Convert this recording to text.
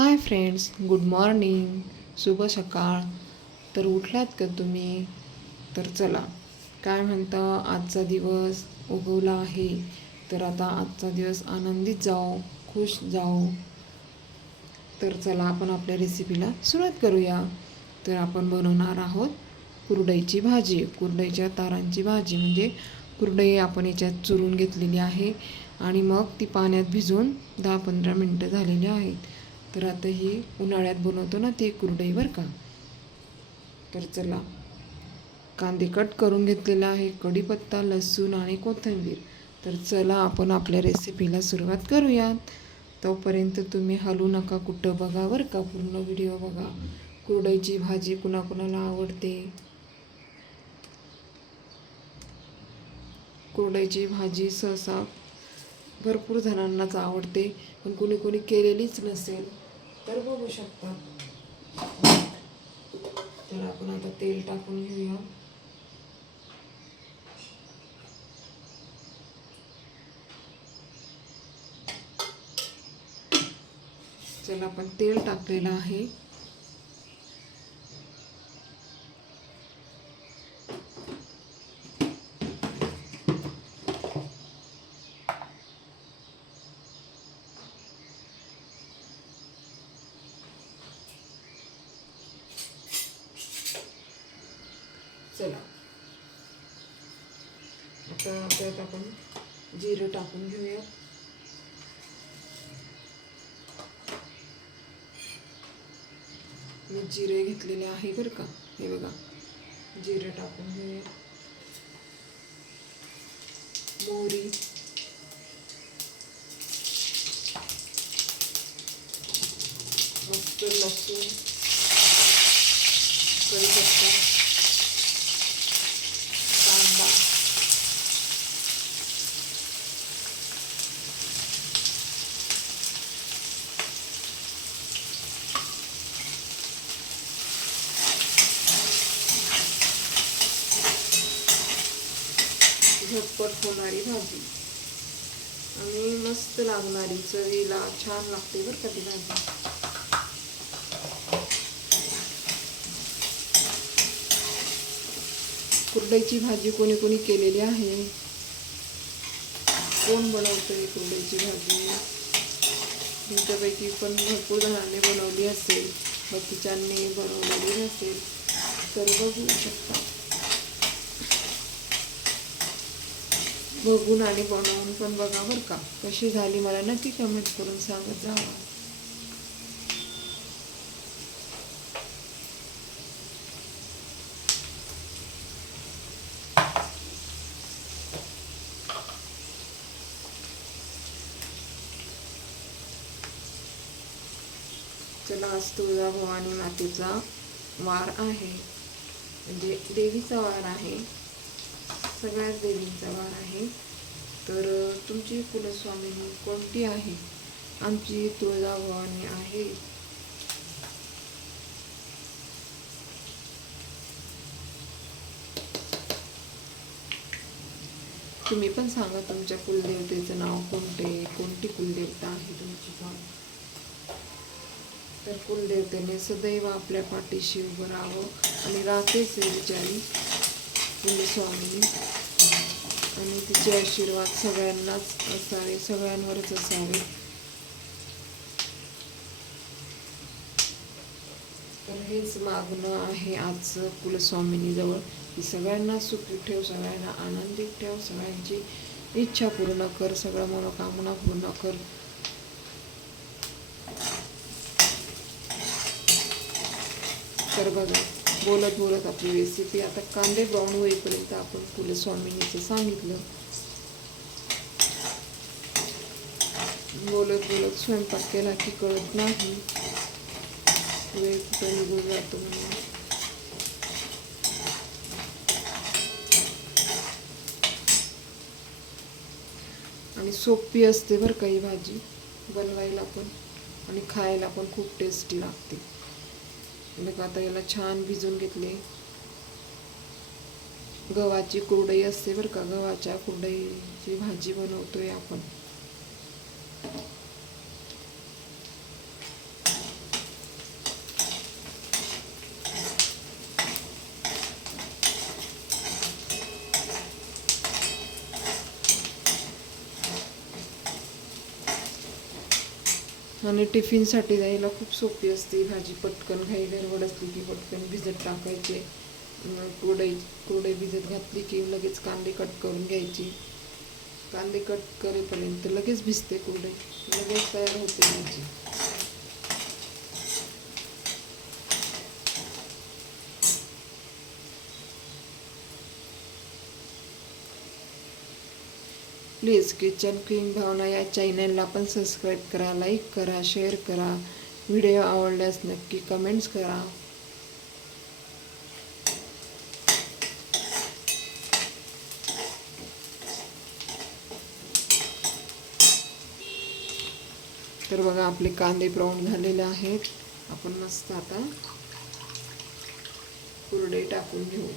Hi friends good morning शुभ सकाळ. तर उठलात का तुम्ही? तर चला. काय म्हणता आजचा दिवस उगवला आहे. तर आता आजचा दिवस आनंदित जाओ खुश जाओ तर चला आपण आपल्या रेसिपीला सुरुवात करूया. तर आपण बनवणार आहोत कुरडईची भाजी. कुरडईच्या तारांची भाजी म्हणजे कुरडई आपण याच्यात चुरून घेतलेली आहे आणि मग ती पाण्यात भिजून दहा पंधरा मिनटं झालेली आहेत. तर आता ही उन्हाळ्यात बनवतो ना ते कुरडई बरं का. तर चला कांदे कट करून घेतलेला आहे कढीपत्ता लसूण आणि कोथिंबीर. तर चला आपण आपल्या रेसिपीला सुरुवात करूयात. तोपर्यंत तुम्ही हलू नका कुठं बघा बरं का पूर्ण व्हिडिओ बघा. कुरडईची भाजी कुणाकुणाला आवडते? कुरडईची भाजी सहसा भरपूर जणांनाच आवडते पण कोणी कोणी केलेलीच नसेल. तर बघू शकता. तर आपण आता तेल टाकून घेऊया. चला आपण तेल टाकलेलं आहे. चला. आता त्यात आपण जिरं टाकून घेऊया. मी जिरे घेतलेले आहे बरं का. हे बघा. जिरं टाकून घेऊया. मोहरी. मस्त लसूण. कढीपत्ता कांदा झटपट होणारी भाजी. आणि मस्त लागणारी चवीला छान लागते बरं का ती भाजी. कुरडईची भाजी कोणी कोणी केलेली आहे? कोण बनवतंय कुरडईची भाजी? तुमच्यापैकी पण भरपूर जणांनी बनवली असेल बाकीच्यांनी बनवलेली नसेल तर बघू शकता. बघून आणि बनवून पण बघा बरं का. कशी झाली मला नक्की कमेंट करून सांगत जावा चला आज तुळजाभवानी मातेचा वार आहे. म्हणजे देवीचा वार आहे. सगळ्याच देवींचा वार आहे. तर तुमची कुलस्वामिनी कोणती आहे? आमची तुळजाभवानी आहे. तुम्ही पण सांगा तुमच्या कुलदेवतेचं नाव कोणते कोणती कुलदेवता आहे तुमची गाव तर कुलदेवतेने सदैव आपल्या पाठीशी उभं राहावं आणि राहतेच विचारी बिचारी आणि तिचे आशीर्वाद सगळ्यांनाच असावे सगळ्यांवरच असावे. तर हेच मागणं आहे आजचं कुलस्वामिनीजवळ. की सगळ्यांना सुखी ठेव सगळ्यांना आनंदित ठेव सगळ्यांची इच्छा पूर्ण कर सगळ्या मनोकामना पूर्ण कर. तर बघा बोलत बोलत आपली रेसिपी आता कांदे ब्राऊन होईपर्यंत आपण कुलस्वामिनीचं सांगितलं. बोलत बोलत स्वयंपाक केला की कळत नाही. वेळ कुठं निघून जातो म्हणून. आणि सोपी असते बरं काही भाजी. बनवायला पण आणि खायला पण खूप टेस्टी लागते. बघा आता याला छान भिजून घेतले. गव्हाची कुरडई असते बरं का गव्हाच्या कुरडईची भाजी बनवतोय आपण. आणि टिफिनसाठी जायला खूप सोपी असते. भाजी पटकन घाई गडबड असली की पटकन भिजत टाकायचे. मग कुरडई कुरडई भिजत घातली की लगेच कांदे कट करून घ्यायची. कांदे कट करेपर्यंत लगेच भिजते कुरडई. लगेच तयार होते भाजी. प्लीज किचन क्वीन भावना या चॅनलला पण सबस्क्राईब करा लाईक करा शेअर करा. व्हिडिओ आवडल्यास नक्की कमेंट्स करा. तर बघा आपले कांदे ब्राऊन झालेले आहेत. आपण मस्त आता कुरडे टाकून घेऊ.